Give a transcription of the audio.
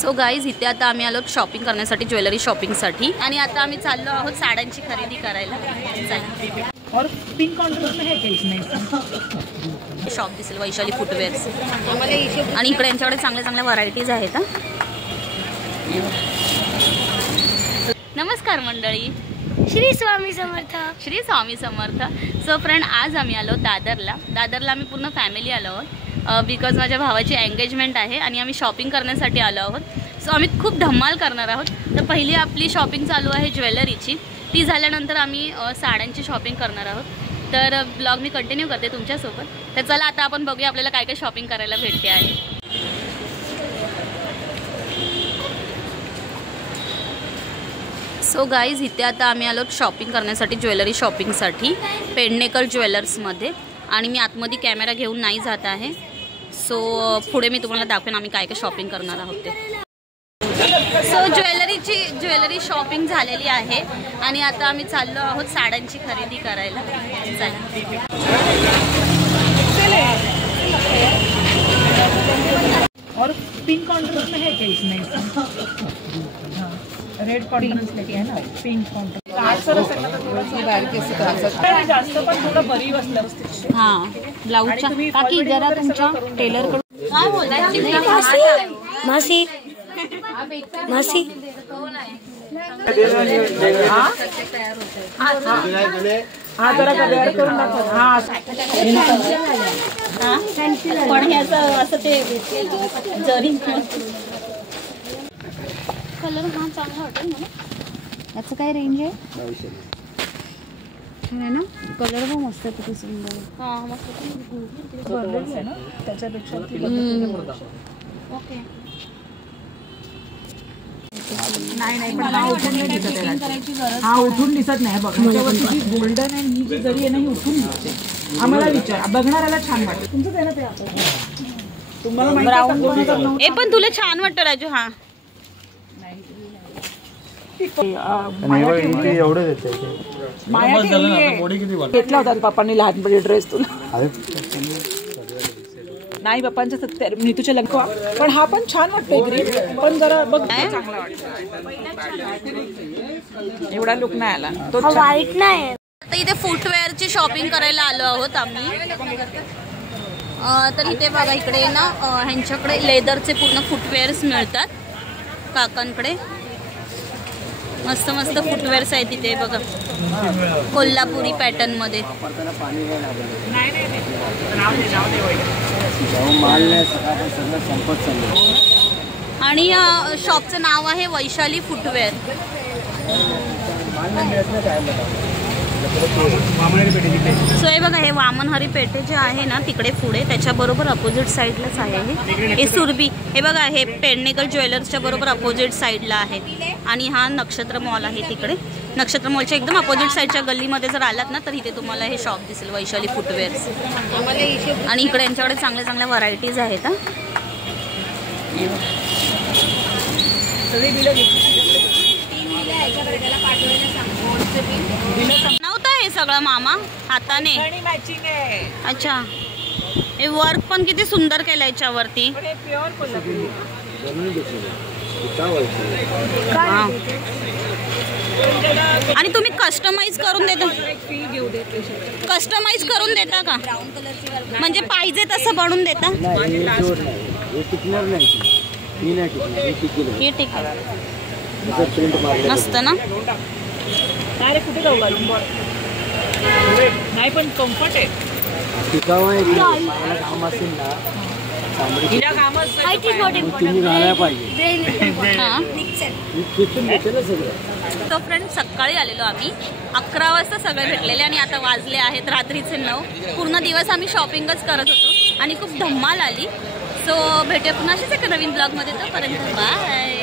So guys इथे आता आम्ही आलो शॉपिंग करण्यासाठी, ज्वेलरी शॉपिंगसाठी. आणि आता आम्ही चाललो आहोत साड्यांची खरेदी करायला. और पिंक काउंटर में है क्या इसमें? शॉप दिसेल वैशाली फुटवेअर्स. आणि इकडे यांच्याकडे चांगल्या चांगल्या व्हरायटीज आहेत. नमस्कार मंडळी, श्री स्वामी समर्थ. श्री स्वामी समर्थ. सो फ्रेंड, आज आम्ही आलो दादरला. आम्ही पूर्ण फॅमिली आलो आहोत बिकॉज माझ्या भावाची एंगेजमेंट आहे आणि आम्ही शॉपिंग करण्यासाठी आलो आहोत. सो आम्ही खूप धमाल करणार आहोत. तर पहिली आपली शॉपिंग चालू आहे ज्वेलरीची. ती झाल्यानंतर आम्ही साड्यांची शॉपिंग करणार आहोत. तर ब्लॉग मी कंटिन्यू करते तुमच्यासोबत. तर चला आता आपण बघूया आपल्याला काय काय शॉपिंग करायला भेटते आहे. सो गाईज इथे आता आम्ही आलो शॉपिंग करण्यासाठी, ज्वेलरी शॉपिंगसाठी पेडणेकर ज्वेलर्समध्ये. आणि मी आतमध्ये कॅमेरा घेऊन नाही जात आहे. सो पुढे मी तुम्हाला दाखवेन आम्ही काय काय शॉपिंग करणार आहोत ते. सो ज्वेलरी शॉपिंग झालेली आहे आणि आता आम्ही चाललो आहोत साड्यांची खरेदी करायला. चला. और पिंक काउंटर में है क्या इसमें? रेड कॉन्ट्रास्ट लेके है ना, पिंक काउंटर. जास्त पण थोडं बरी बसलं. हां, ब्लाऊजच्या काकी जरा तुमच्या टेलर कडून काय बोलताय? मासी मासी हा जरा कलर करून दाखव. हा पण ह्याचं असं ते जरी कलर हा चांगला वाटेल मला. याचं काय रेंज आहे? 900 आहे ना. कलर पण मस्त आहे, किती सुंदर. हां मस्त आहे ना त्याच्यापेक्षा. ओके. नाही पण हा उठून नाही दिसत आहे. हा उठून दिसत नाही. बघ ह्याच्यावरती गोल्डन आणि ही जी जरी आहे ना ही उठून दिसते. आम्हाला विचार, बघणाऱ्याला छान वाटतं. तुमचं आहे ना ते आपण तुम्हाला माहिती पण तुला छान वाटतं राजू. हा घेतला होता पप्पांनी लहानपणी ड्रेस. तुला नाही पप्पांच्या नीतूच्या लग्न. पण हा पण छान वाटतोय ग्रीन. पण जरा बघ चांगला वाटतो. एवढा लुक नाही आला तो. व्हाईट नाही. आता इथे फुटवेअरची शॉपिंग करायला आलो आहोत आम्ही. तर इथे बघा, इकडे ना ह्यांच्याकडे लेदरचे पूर्ण फुटवेअर्स मिळतात काकांकडे. मस्त मस्त फुटवेअर्स आहेत तिथे बघा, कोल्हापुरी पॅटर्न मध्ये. आणि या शॉपचं नाव आहे वैशाली फुटवेअर. सो हे बघा, हे वामनहरी पेठे जे आहे ना तिकडे पुढे, त्याच्या बरोबर अपोजिट साईडलाच आहे हे सुरभी. हे बघा, हे पेडणेकर ज्वेलर्सच्या बरोबर अपोजिट साईडला आहे. आणि हा नक्षत्र मॉल आहे तिकडे. नक्षत्र मॉलच्या एकदम अपोजिट साईडच्या गल्लीमध्ये जर आलात ना तर इथे तुम्हाला हे शॉप दिसेल वैशाली फुटवेअर्स. आणि इकडे यांच्याकडे चांगल्या चांगल्या व्हरायटीज आहेत. नव्हतं हे सगळं मामा हाताने. अच्छा, हे वर्क पण किती सुंदर केलं याच्यावरती. आणि तुम्ही कस्टमाइज करून देता? कस्टमाइज करून देता का? म्हणजे पाहिजे तसं बनवून देता? हे ठीक आहे, मस्त ना. कुठे जाऊ नाही पण कम्फर्ट आहे. तो फ्रेंड, सकाळी आलेलो आम्ही 11 वाजता सगळे भेटलेले आणि आता वाजले आहेत रात्रीचे 9. पूर्ण दिवस आम्ही शॉपिंगच करत होतो आणि खूप धम्माल आली. सो भेटूया पुन्हा अशीच एका नवीन ब्लॉगमध्ये. तोपर्यंत बाय.